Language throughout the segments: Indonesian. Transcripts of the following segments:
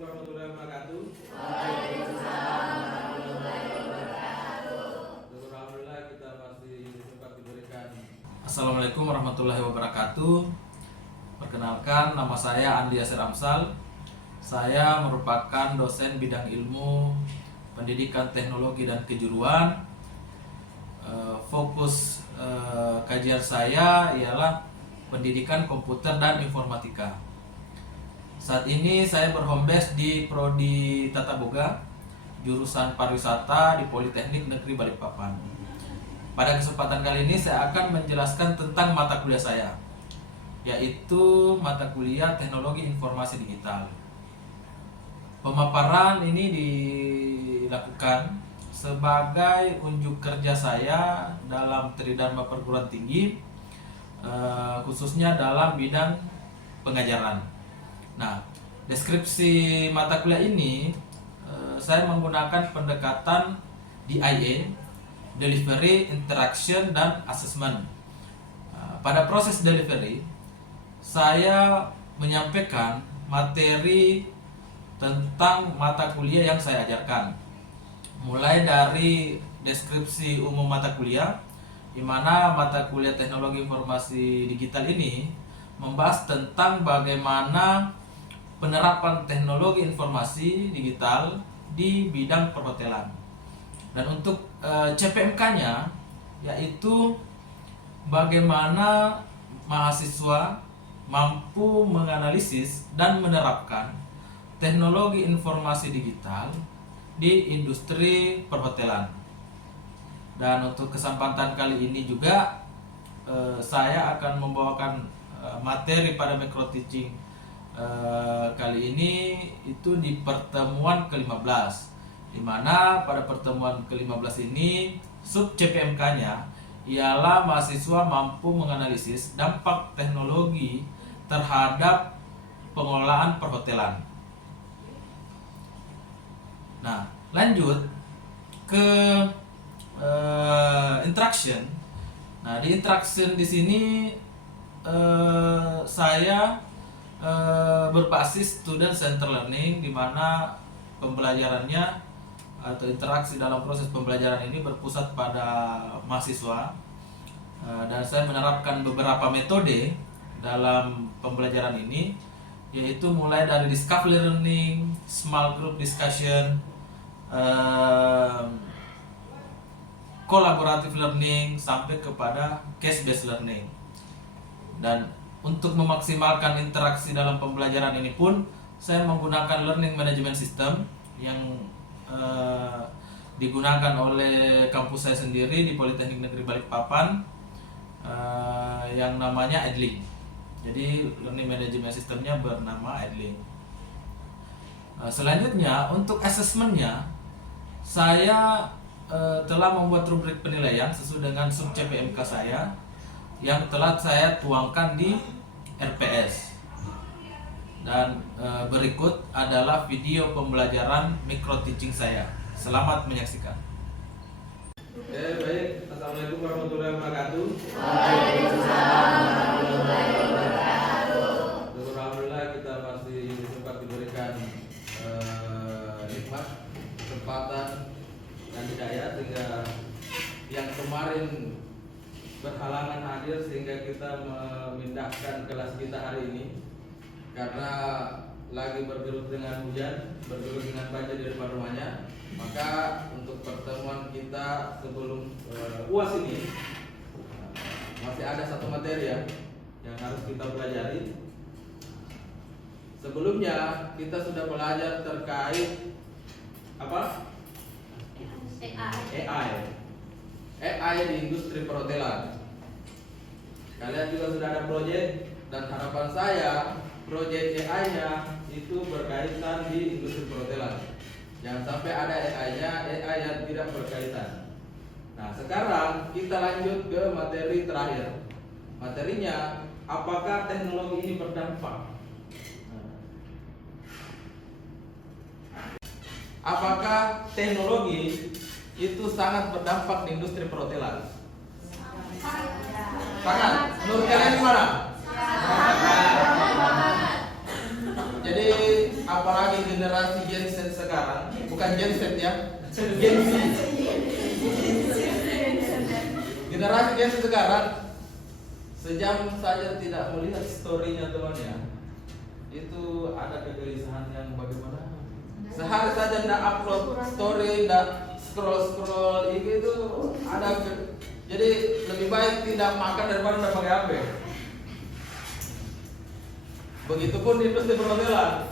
warahmatullahi wabarakatuh. Alhamdulillah kita masih sempat diberikan. Assalamualaikum warahmatullahi wabarakatuh. Perkenalkan, nama saya Andi Yasir Amsal. Saya merupakan dosen bidang ilmu pendidikan teknologi dan kejuruan. Fokus kajian saya ialah pendidikan komputer dan informatika. Saat ini saya berhome base di Prodi Tata Boga, jurusan pariwisata di Politeknik Negeri Balikpapan. Pada kesempatan kali ini saya akan menjelaskan tentang mata kuliah saya, yaitu mata kuliah Teknologi Informasi Digital. Pemaparan ini dilakukan sebagai unjuk kerja saya dalam Tridharma Perguruan Tinggi, khususnya dalam bidang pengajaran. Nah, deskripsi mata kuliah ini saya menggunakan pendekatan DIA, Delivery, Interaction, dan Assessment. Pada proses delivery, saya menyampaikan materi tentang mata kuliah yang saya ajarkan, mulai dari deskripsi umum mata kuliah, di mana mata kuliah Teknologi Informasi Digital ini membahas tentang bagaimana penerapan teknologi informasi digital di bidang perhotelan. Dan untuk CPMK-nya yaitu bagaimana mahasiswa mampu menganalisis dan menerapkan teknologi informasi digital di industri perhotelan. Dan untuk kesempatan kali ini juga saya akan membawakan materi pada micro teaching kali ini itu di pertemuan ke-15, di mana pada pertemuan ke-15 ini sub CPMK-nya ialah mahasiswa mampu menganalisis dampak teknologi terhadap pengelolaan perhotelan. Nah, lanjut ke interaction. Nah, di interaction di sini saya berbasis student center learning, di mana pembelajarannya atau interaksi dalam proses pembelajaran ini berpusat pada mahasiswa, dan saya menerapkan beberapa metode dalam pembelajaran ini, yaitu mulai dari discovery learning, small group discussion, collaborative learning, sampai kepada case based learning. Dan untuk memaksimalkan interaksi dalam pembelajaran ini pun saya menggunakan learning management system yang digunakan oleh kampus saya sendiri di Politeknik Negeri Balikpapan, yang namanya Edling. Jadi learning management systemnya bernama Edling. Selanjutnya untuk assessmentnya, saya telah membuat rubrik penilaian sesuai dengan sub CPMK saya yang telah saya tuangkan di RPS. Dan berikut adalah video pembelajaran micro teaching saya. Selamat menyaksikan. Baik, Assalamualaikum warahmatullahi wabarakatuh. Waalaikumsalam warahmatullahi wabarakatuh. Alhamdulillah kita masih sempat diberikan nikmat, kesempatan, dan hidayah sehingga yang kemarin berhalangan hadir sehingga kita memindahkan kelas kita hari ini karena lagi bergelut dengan hujan, bergelut dengan banjir di depan rumahnya. Maka untuk pertemuan kita sebelum UAS ini masih ada satu materi yang harus kita pelajari. Sebelumnya kita sudah belajar terkait apa? AI di industri perhotelan. Kalian juga sudah ada proyek, dan harapan saya proyek AI-nya itu berkaitan di industri perhotelan. Jangan sampai ada AI yang tidak berkaitan. Nah, sekarang kita lanjut ke materi terakhir. Materinya, apakah teknologi ini berdampak? Apakah teknologi itu sangat berdampak di industri perhotelan? Sangat. Menurut kalian gimana? Jadi apalagi generasi Gen Z sekarang, bukan Gen Z ya, Gen Z. Generasi Gen Z sekarang sejam saja tidak melihat story-nya temannya, itu ada kegelisahan yang bagaimana. Sehari saja tidak upload story, tidak scroll IG itu ada jadi lebih baik tidak makan daripada tidak pakai HP. Begitupun di industri perhotelan.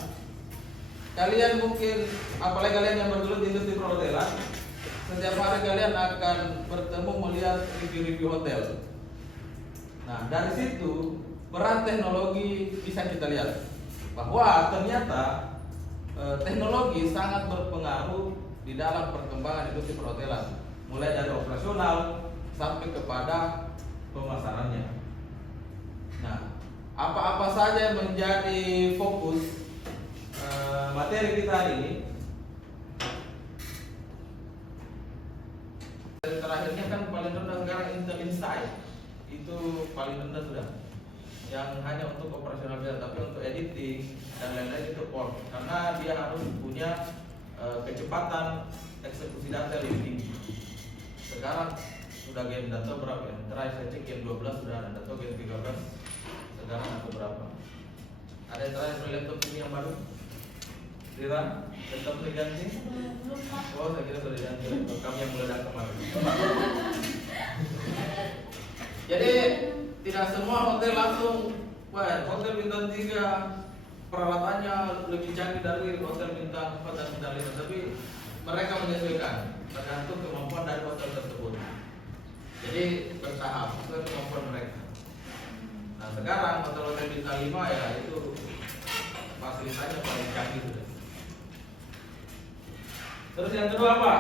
Kalian mungkin, apalagi kalian yang bergelut di industri perhotelan, setiap hari kalian akan bertemu melihat review-review hotel. Nah, dari situ peran teknologi bisa kita lihat bahwa ternyata teknologi sangat berpengaruh di dalam perkembangan industri perhotelan, mulai dari operasional sampai kepada pemasarannya. Nah, apa-apa saja yang menjadi fokus materi kita hari ini. Terakhirnya kan paling rendah sekarang Intel Insight, itu paling rendah sudah, yang hanya untuk operasional biasa, tapi untuk editing dan lain-lain itu core, karena dia harus punya kecepatan eksekusi data lebih tinggi. Sekarang sudah gen data berapa ya? Terakhir saya cek gen 12 sudah ada, atau gen 13 sekarang ada berapa? Ada yang terakhir beli laptop ini yang baru? Rira, laptop diganti? Oh, saya kira sudah diganti. Kami yang meledak kemarin. Jadi tidak semua hotel langsung, wah, hotel bintang 3 peralatannya lebih canggih dari hotel bintang 4 dan bintang 5, tapi mereka menyesuaikan tergantung kemampuan dari hotel tersebut. Jadi bertahap sesuai kemampuan mereka. Nah, sekarang hotel-hotel bintang 5 ya itu fasilitasnya paling canggih sudah. Terus yang kedua apa?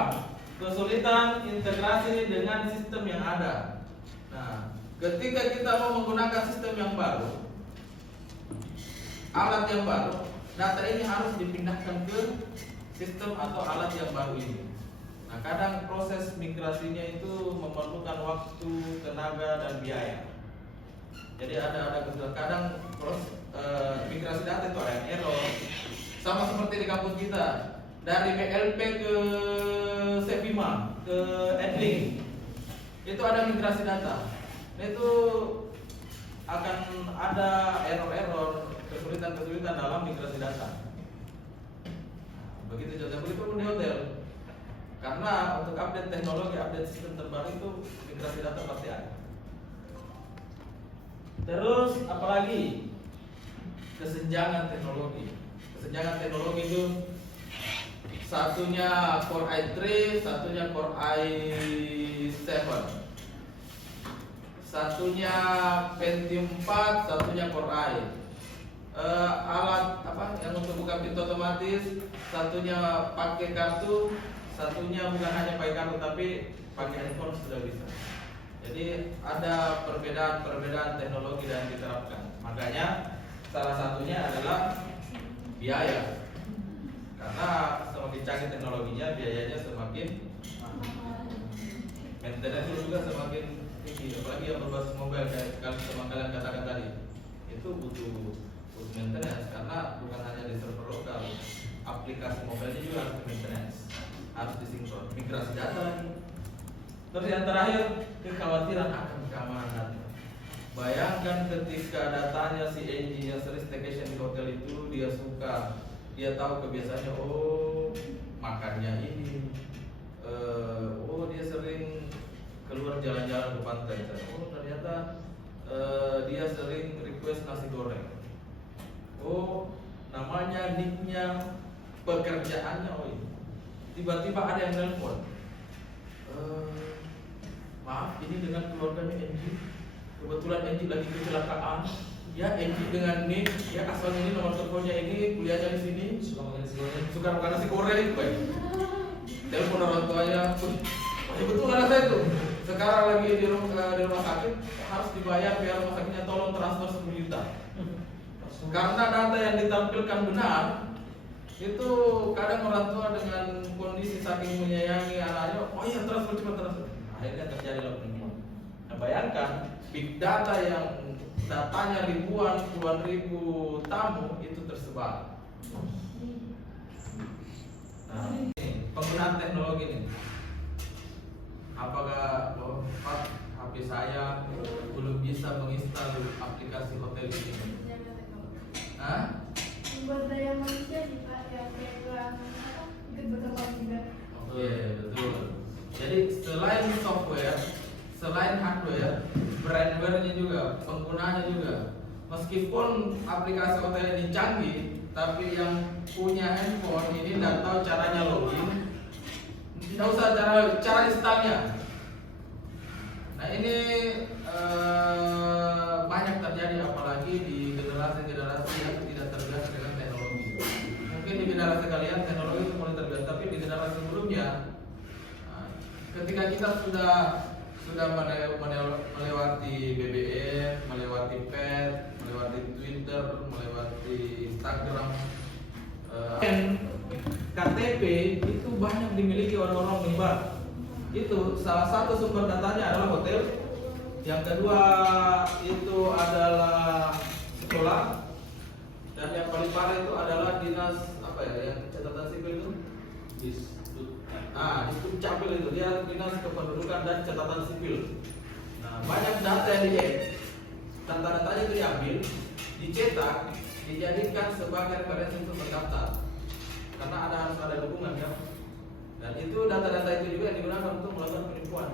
Kesulitan integrasi dengan sistem yang ada. Nah, ketika kita mau menggunakan sistem yang baru, alat yang baru, data ini harus dipindahkan ke sistem atau alat yang baru ini. Nah, kadang proses migrasinya itu memerlukan waktu, tenaga, dan biaya. Jadi ada kesulitan. Kadang proses migrasi data itu ada yang error. Sama seperti di kampus kita, dari BLP ke Sevima ke Edlink, itu ada migrasi data. Itu akan ada error-error, kesulitan-kesulitan dalam migrasi data. Begitu juga begitu pun di hotel. Karena untuk update teknologi, update sistem terbaru itu migrasi data pasti ada. Terus apalagi? Kesenjangan teknologi. Kesenjangan teknologi itu satunya Core i3, satunya Core i7. Satunya Pentium 4, satunya Core i. Alat apa yang untuk buka pintu otomatis, satunya pakai kartu, satunya bukan hanya pakai kartu tapi pakai handphone sudah bisa. Jadi ada perbedaan teknologi yang diterapkan. Makanya salah satunya adalah biaya. Karena semakin canggih teknologinya, biayanya semakin maintenance juga semakin tinggi. Apalagi yang berbasis mobile kayak kalian katakan tadi, itu butuh maintenance karena bukan hanya di server lokal, aplikasi mobilenya juga harus maintenance, harus disinkron, migrasi data lagi. Terus yang terakhir, kekhawatiran akan keamanan data. Bayangkan ketika datanya si Angie yang sering staycation di hotel itu, dia tahu kebiasaannya, oh makannya ini, oh dia sering keluar jalan-jalan ke pantai, oh ternyata dia sering request nasi goreng, oh namanya, nicknya, pekerjaannya, oh ini. Tiba-tiba ada yang nelpon, maaf ini dengan keluarganya Angie, kebetulan Angie lagi kecelakaan. Ya, Angie dengan nick, ya asal ini nomor teleponnya ini, kuliahnya di sini, suka makan nasi goreng, baik. Telepon orang tuanya, betul anak saya tuh. Sekarang lagi di rumah sakit, harus dibayar biar rumah sakitnya tolong transfer 10 juta. Karena data yang ditampilkan benar, itu kadang orang tua dengan kondisi saking menyayangi anaknya, oh iya transfer cepat transfer. Akhirnya terjadi penipuan. Nah, bayangkan big data yang datanya ribuan, puluhan ribu tamu itu tersebar. Nah, ini penggunaan teknologi nih. Apakah Pak HP saya belum bisa menginstal aplikasi hotel ini? Hah? Sumber daya manusia sih Pak, yang kurang ikut berkembang juga. Oke, betul. Jadi selain software, selain hardware, brandware-nya juga, penggunaannya juga. Meskipun aplikasi hotel ini canggih, tapi yang punya handphone ini tidak tahu caranya login, tidak usah cara installnya. Nah ini banyak terjadi, apalagi di generasi yang tidak terbiasa dengan teknologi. Mungkin di generasi kalian teknologi itu mulai terbiasa, tapi di generasi sebelumnya, ketika kita sudah melewati BBM, melewati pet, melewati Twitter, melewati Instagram, KTP itu banyak dimiliki orang-orang mimbar. Itu salah satu sumber datanya adalah hotel. Yang kedua itu adalah sekolah. Dan yang paling parah itu adalah dinas apa ya, yang catatan sipil itu? Disduk Capil itu, dia dinas kependudukan dan catatan sipil. Nah, banyak data yang di-hack. Data-datanya itu diambil, dicetak, dijadikan sebagai referensi untuk mendaftar. Karena harus ada dukungan ya. Dan itu data-data itu juga yang digunakan untuk melakukan penipuan.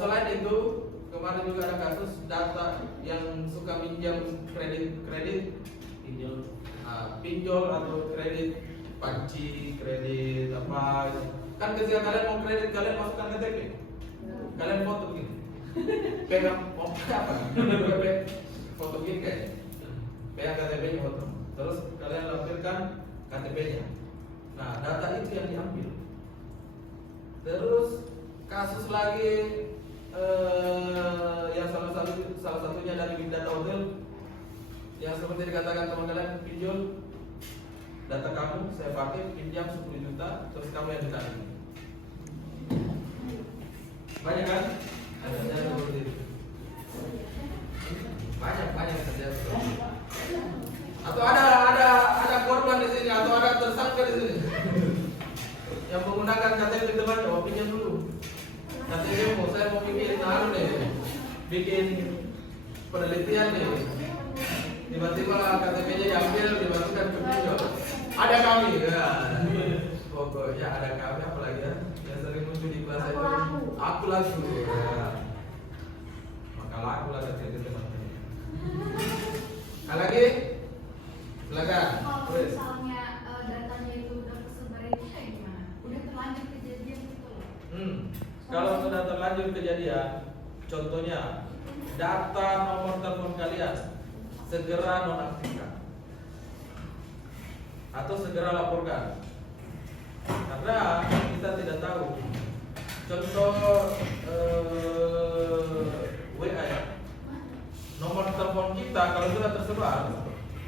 Selain itu, kemarin juga ada kasus data yang suka minjam kredit pinjol atau kredit panci, kredit apa gitu. Kan ketika kalian mau kredit, kalian masukkan KTP, kalian foto gini, pegang apa? Foto gini kayak, pegang KTP-nya foto, terus kalian lampirkan KTP-nya. Nah, data itu yang diambil. Terus kasus lagi yang salah satunya dari Big Data Hotel, yang seperti dikatakan teman kalian, pinjol data kamu, saya pakai pinjam 10 juta, terus kamu yang ditagih. Banyak kan? Ada seperti itu. Banyak terjadi seperti itu. Atau ada korban di sini, atau ada tersangka di sini yang menggunakan KTP teman, coba pinjam dulu. KTP saya mau bikin penelitian nih. Tiba-tiba KTP-nya diambil, dimasukkan ke pinjol. Ada kami, ya. Pokoknya ada kami, apalagi ya yang sering muncul di kelas itu. Aku langsung, ya. Maka laku lah KTP teman-teman. Ada lagi? Silakan. Kalau misalnya datanya itu udah tersebar itu kayak gimana? Udah terlanjur kejadian gitu loh. Kalau sudah terlanjur kejadian, contohnya data nomor telepon kalian segera nonaktifkan atau segera laporkan, karena kita tidak tahu. Contoh WA ya, nomor telepon kita kalau sudah tersebar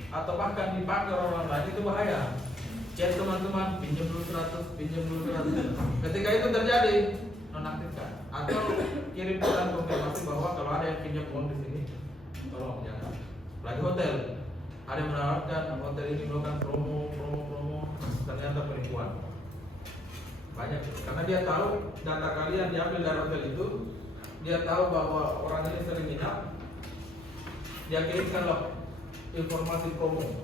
atau bahkan dipakai orang lain itu bahaya. Chat teman-teman, pinjam dulu 100, pinjam dulu 100. Ketika itu terjadi, nonaktifkan atau kirim pesan konfirmasi bahwa kalau ada yang pinjam uang di sini, tolong jangan. Lagi hotel, ada yang menawarkan hotel ini melakukan promo, ternyata penipuan. Banyak, karena dia tahu data kalian diambil dari hotel itu, dia tahu bahwa orang ini sering nginap, dia kirimkan informasi promo.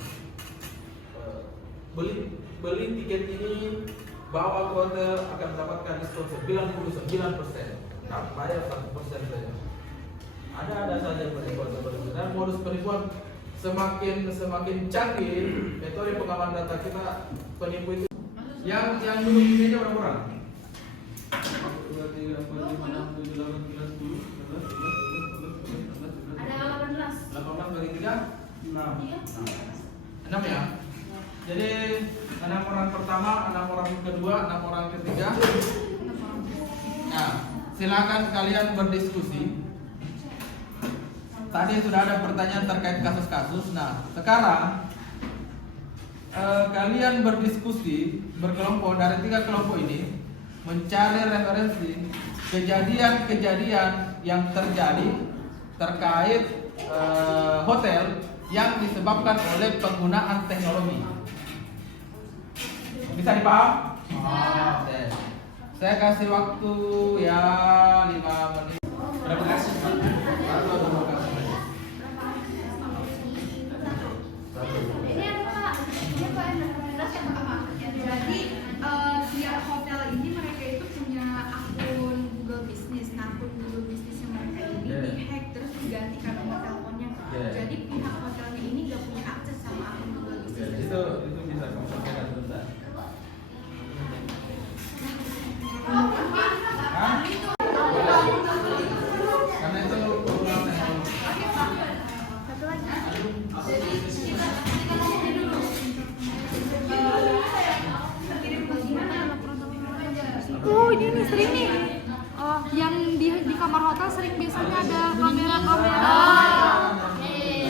Beli tiket ini, bawa ke hotel akan mendapatkan diskon 99%. Nah, bayar 1% saja. Ada saja penipuan seperti itu. Dan modus penipuan semakin canggih, metode pengaman data kita penipu itu. Yang dulu ini berapa orang? 2, 3, 4, 5, 6, 7, 8, 9, 10, 11, 12, 13, 14, 15, 16, 17, 18. Ada 18. 18 bagi 3? 6 ya? Jadi 6 orang pertama, 6 orang kedua, 6 orang ketiga. Nah, silakan kalian berdiskusi. Tadi sudah ada pertanyaan terkait kasus-kasus. Nah, sekarang kalian berdiskusi berkelompok dari 3 kelompok ini, mencari referensi kejadian-kejadian yang terjadi terkait hotel yang disebabkan oleh penggunaan teknologi. Bisa dipaham? Oke. Saya kasih waktu ya 5 menit. Berapa kasus, Pak? Ini apa Pak? Ini Pak yang menjelaskan apa? Jadi tiap hotel ini mereka itu punya akun Google Business. Nah, akun Google Business yang mereka ini dihack terus digantikan nomor teleponnya. Jadi pihak hotelnya ini gak punya akses sama akun Google Business. Itu bisa kamu sampaikan sebentar. Hah? Karena itu penggunaan teknologi. Oke Pak. Satu lagi. Jadi kita ngomongin dulu. Oh ini nih sering nih. Oh yang di kamar hotel sering biasanya ada kamera-kamera.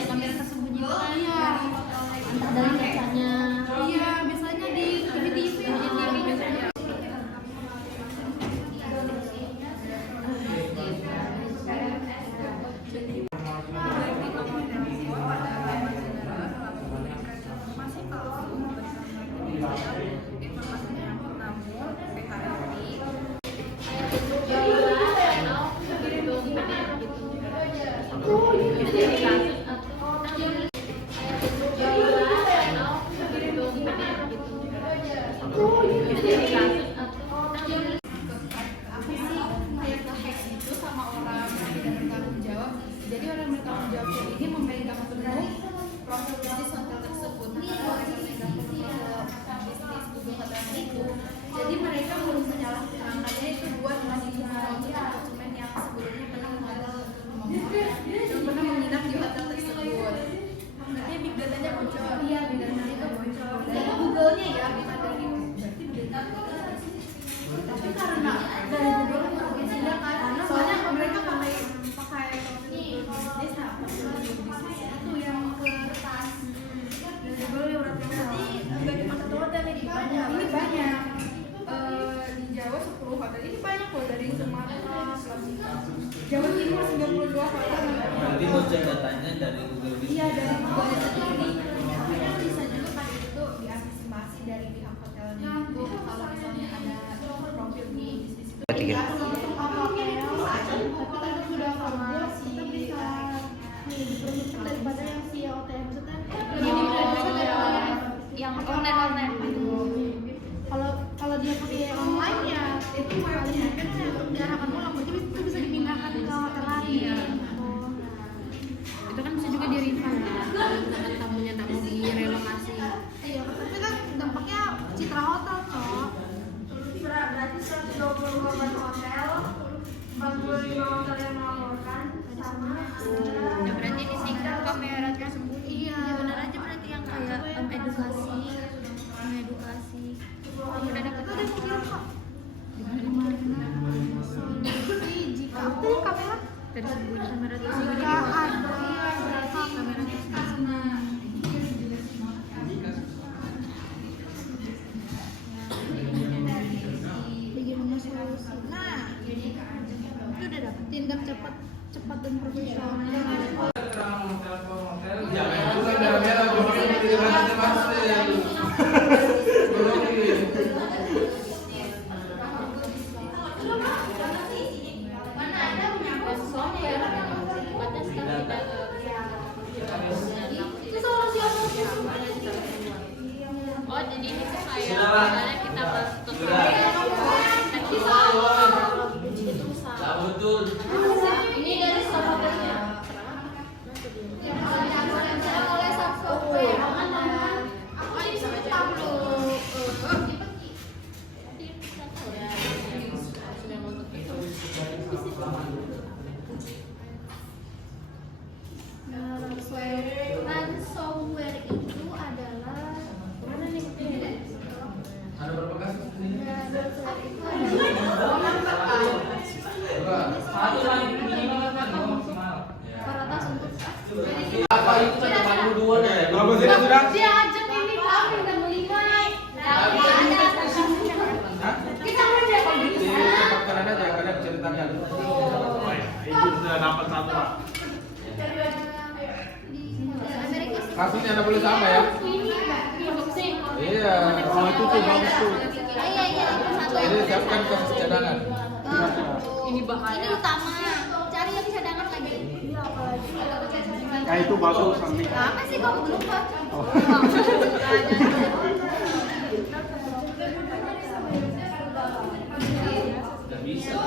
Kamera tersembunyi itu kan Iya. entah dari kacanya. Iya biasanya di TV biasanya. Aku sih kayak nge-hack gitu sama orang yang tidak bertanggung jawab. Jadi orang yang bertanggung jawab ini memegang penuh profil bisnis hotel tersebut. Mereka memegang profil bisnis Google Hotel itu. Jadi mereka belum menyalahgunakannya itu buat ngasih untuk konsumen yang sebelumnya pernah hotel dan pernah menginap di hotel tersebut. Makanya big datanya bocor. Iya, big datanya itu bocor. Dari Google-nya ya, bukan dari tapi karena dari Google sehingga karena soalnya mereka pakai bisnis bisnis itu yang kertas dari Google yang berarti nggak cuma satu hotel ini banyak di Jawa 10 hotel ini banyak loh dari Sumatera Jawa Timur 92 hotel Berarti bocor datanya dari Google Business. iya dari Google sendiri makanya bisa juga pada itu diantisipasi dari pihak hotelnya itu kalau misalnya ada profil di bisnis itu Ketiga. sudah sama si daripada yang si OTM itu kan Yang online. kalau dia pakai online ya itu webnya kan diarahkan ulang itu bisa dipindahkan ke hotel lain Itu kan bisa juga di refund ya. Kalau misalkan tamunya tak mau direlokasi. iya tapi kan dampaknya citra hotel cok berarti 120 korban hotel 45 hotel yang melaporkan sama Ya berarti di single kamera tersebut. iya Benar aja berarti yang kayak mengedukasi. Kamu udah dapat ada yang kirim kok dari mana? jika aku kamera Dari sebuah kamera jika tersebut. ada berarti Kamera tersebut. bagaimana solusi nah itu udah dapat tindak cepat dan profesional Jangan juga merah-merah boleh tidak Oh jadi ini tuh kayak Saudara. misalnya kita masuk ke Saudara. dan kita itu usaha. Tahu betul. ini dari sahabatnya oleh software aku ini bisa tahu ransomware itu adalah mana nih Ada berapa kasus ini? ransomware itu adalah Satu lagi minimal kan maksimal. peratas untuk Apa itu kan 82 deh. Berapa sih sudah? dia ajak ini kami udah melima Hah? kita mau jaga Di tempat kalian aja kalian ceritakan. Itu sudah dapat satu, Pak. di Amerika Kasusnya Anda boleh sama ya. Iya. Oh itu tuh bagus tuh. Iya, satu. Jadi siapkan kasus cadangan. Ini utama. Cari yang cadangan lagi. Nah itu bagus nanti. Apa sih kamu belum baca? Gak bisa.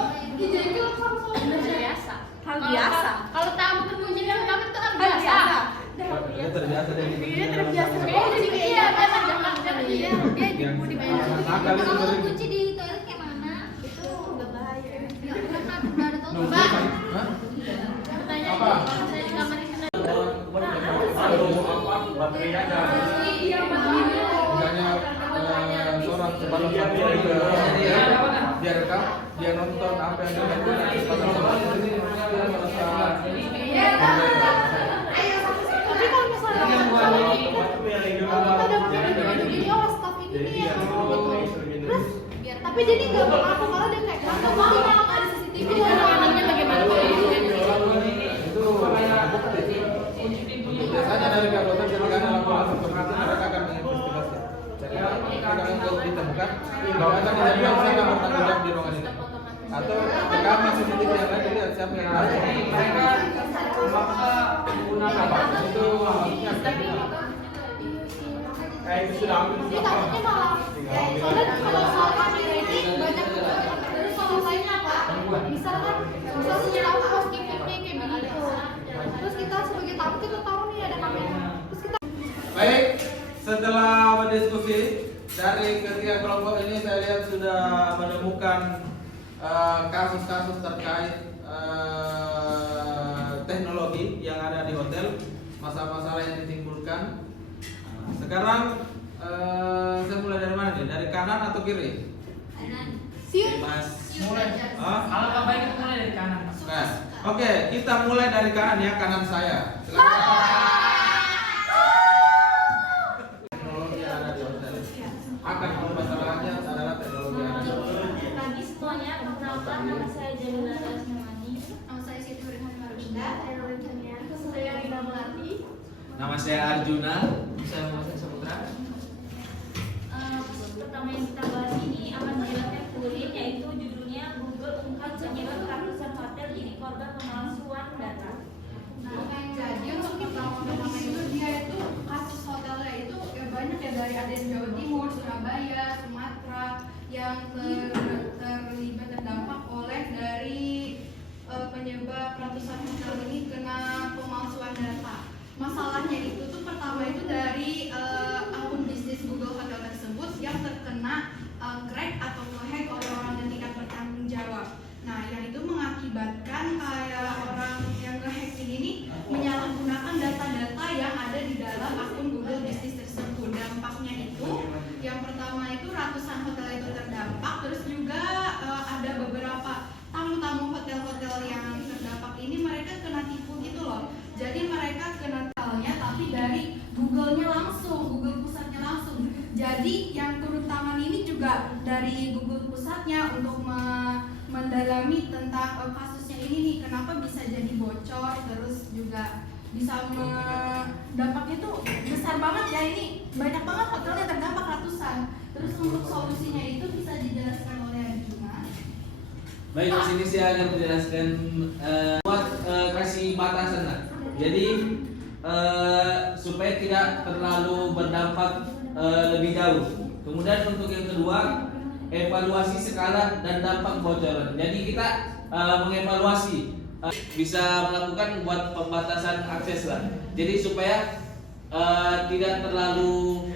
Hal biasa. Kalau tamu berkunjung ke kami itu hal biasa. Dia terbiasa dengan Dia terbiasa. Iya, dia mau dibayar. Nakal itu Kalau sering. kunci di toilet kayak mana? Itu berbahaya. Nggak ada tahu. Hah? Apa? Saya di kamar ini. Misalnya seorang sebelum dia rekam, dia nonton apa yang dia lakukan, dia merasa Tapi kalau misalnya ada begini, oh staff ini ya. Terus, tapi dia ini nggak mengaku kalau dia kayak nggak mau ada CCTV dan anaknya bagaimana? itu bukti. Biasanya dari pihak hotel ketika ada laporan seperti itu mereka akan menginvestigasi. Jadi ketika untuk ditemukan bahwa ada kejadian siapa yang bertanggung jawab di ruangan ini, atau rekaman CCTV yang lain dilihat siapa yang melakukan. Itu harusnya Itu sudah ambil. Tapi takutnya malah soalnya kalau soal kamera ini banyak terus soal lainnya apa? Misalnya tahu housekeepingnya kayak begitu. Terus kita sebagai tamu kita tahu nih ada kamera. Terus kita baik. Setelah berdiskusi dari ketiga kelompok ini, saya lihat sudah menemukan kasus-kasus terkait teknologi yang ada di hotel, masalah-masalah yang ditimbulkan. Sekarang saya mulai dari mana nih? Dari kanan atau kiri? siut. Mas. Hah? Kalau Bapak kita mulai dari kanan, Mas. Nah, oke, kita mulai dari kanan ya, kanan saya. Silakan. Teknologi yang ada di hotel. Akan masalahnya adalah teknologi yang ada di hotel. Pagi semuanya, perkenalkan nama saya Jamila Rasmani. Nama saya Siti Nurhani Marusda. Saya Rojanian. Saya Rina Melati. Nama saya Arjuna. Saya Mas Saputra. Pertama yang kita bahas ini akan menjelaskan kurir, yaitu judulnya Google ungkap penyebab ratusan hotel jadi korban pemalsuan data. Jadi untuk pertama itu dia itu kasus hotelnya itu ya banyak ya, dari ada di Jawa Timur, Surabaya, Sumatera yang terlibat terdampak oleh dari penyebab ratusan hotel ini kena pemalsuan data. Masalahnya itu tuh pertama itu dari akun bisnis Google Hotel tersebut yang terkena crack atau ngehack oleh orang yang tidak bertanggung jawab. Nah, yang itu mengakibatkan kayak orang yang ngehack ini menyalahgunakan data-data yang ada di dalam akun Google bisnis tersebut. Dampaknya itu yang pertama itu ratusan hotel itu terdampak, terus juga ada beberapa tamu-tamu hotel-hotel yang terdampak ini mereka kena tipu gitu loh. Jadi mereka kena talnya tapi dari Google-nya langsung, Google pusatnya langsung. Jadi yang turun tangan ini juga dari Google pusatnya untuk mendalami tentang kasusnya ini nih, kenapa bisa jadi bocor, terus juga bisa dampaknya tuh besar banget ya, ini banyak banget hotelnya terdampak ratusan. Terus untuk solusinya itu bisa dijelaskan oleh Arjuna. Baik, di sini saya akan menjelaskan buat kasih batasan lah. Jadi supaya tidak terlalu berdampak lebih jauh. Kemudian untuk yang kedua, evaluasi skala dan dampak bocoran. Jadi kita mengevaluasi bisa melakukan buat pembatasan akses lah. Jadi supaya tidak terlalu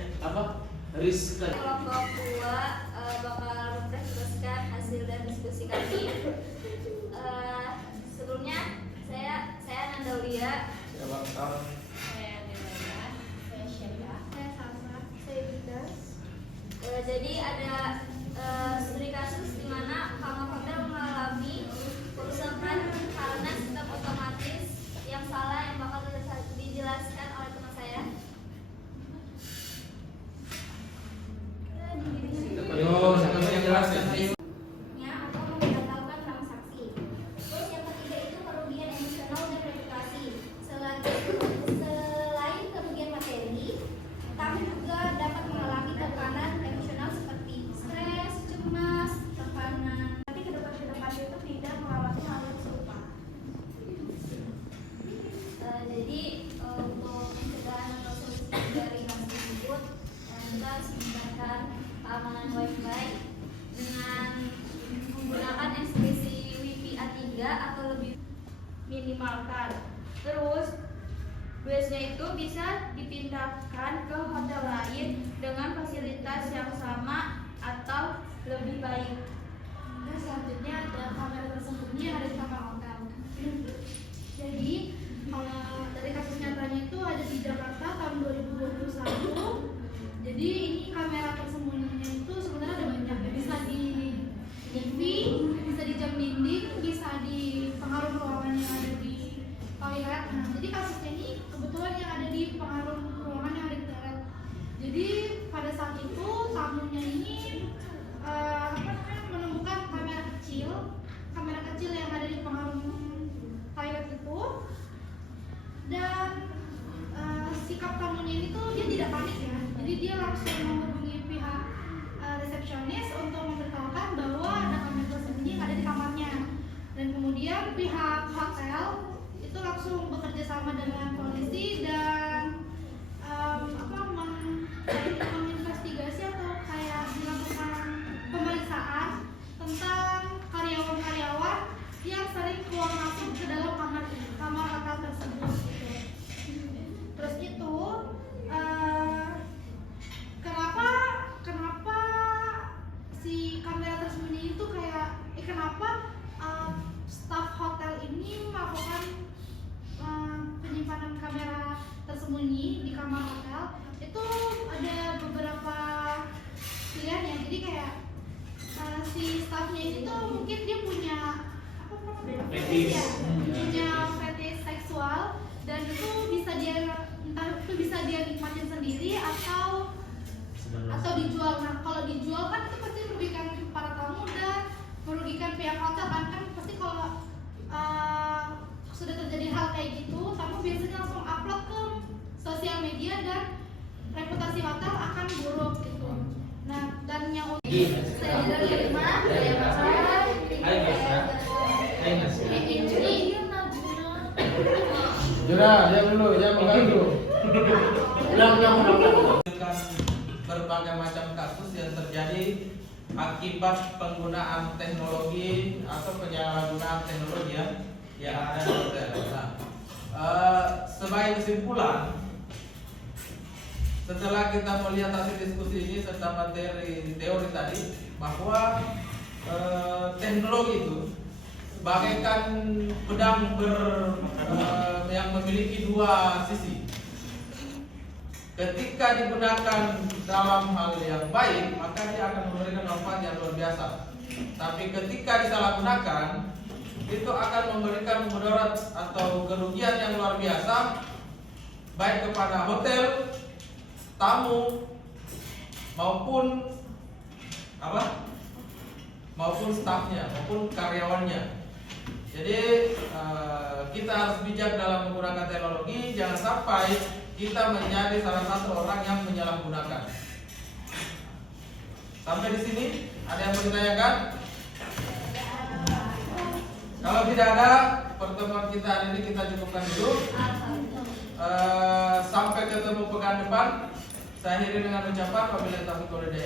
riskan. Kelompok 2 bakal mempresentasikan hasil dan diskusi kami. Sebelumnya saya Nandaulia. Saya Dewana, saya Syeda, saya Salsa, saya Bidas. Jadi ada studi kasus di mana kamar hotel mengalami kerusakan karena sistem otomatis yang salah yang bakal dijelaskan oleh teman saya. Yo, siapa yang jelaskan? Atau membatalkan transaksi. Terus yang ketiga itu kerugian emosional dan reputasi. Selain kerugian materi harus meningkatkan keamanan WiFi dengan menggunakan ekspresi Wi-Fi A3 atau lebih minimalkan. Terus busnya itu bisa dipindahkan ke hotel lain dengan fasilitas yang sama atau lebih baik. Dan selanjutnya ada kamera tersembunyi yang ada di kamar hotel. Jadi dari kasus nyatanya itu ada di Jakarta tahun 2021. Jadi ini kamera tersembunyinya itu sebenarnya ada banyak ya. Bisa di TV, bisa di jam dinding, bisa di pengaruh ruangan yang ada di toilet. Nah, jadi kasusnya ini kebetulan yang ada di pengaruh ruangan yang ada di toilet. Jadi pada saat itu tamunya ini menemukan kamera kecil yang ada di pengaruh toilet itu, dan sikap tamunya ini tuh dia tidak panik ya. Jadi dia langsung menghubungi pihak resepsionis untuk memberitahukan bahwa ada kamera tersembunyi yang ada di kamarnya, dan kemudian pihak hotel itu langsung bekerja sama dengan polisi dan menginvestigasi atau kayak dilakukan pemeriksaan tentang karyawan-karyawan yang sering keluar masuk ke dalam kamar hotel tersebut gitu. Terus itu kenapa si kamera tersembunyi itu kayak kenapa staf hotel ini melakukan penyimpanan kamera tersembunyi di kamar hotel. Itu ada beberapa pilihan ya. Jadi kayak si staffnya ini tuh mungkin dia punya Fetish. punya fetish seksual, dan itu bisa dia entah itu bisa dia nikmatin sendiri atau dijual. Nah, kalau dijual kan itu pasti merugikan para tamu dan merugikan pihak hotel kan pasti kalau sudah terjadi hal kayak gitu, tamu biasanya langsung upload ke sosial media dan reputasi hotel akan buruk gitu. Nah, dan yang saya dari rumah, saya masak. Jura, diam dulu, jangan mengganggu. Ulang. Berbagai macam kasus yang terjadi akibat penggunaan teknologi atau penyalahgunaan teknologi yang ada di hotel. Nah, sebagai kesimpulan, setelah kita melihat hasil diskusi ini serta materi teori tadi, bahwa teknologi itu bagaikan pedang yang memiliki dua sisi. Ketika digunakan dalam hal yang baik, maka dia akan memberikan manfaat yang luar biasa. Tapi ketika disalahgunakan, itu akan memberikan mudarat atau kerugian yang luar biasa, baik kepada hotel, tamu, maupun stafnya, maupun karyawannya. Jadi kita harus bijak dalam menggunakan teknologi, jangan sampai kita menjadi salah satu orang yang menyalahgunakan. Sampai di sini ada yang mau ditanyakan? Kalau tidak ada, pertemuan kita hari ini kita cukupkan dulu. Sampai ketemu pekan depan. Saya akhiri dengan ucapan wabillahi taufiq wal hidayah.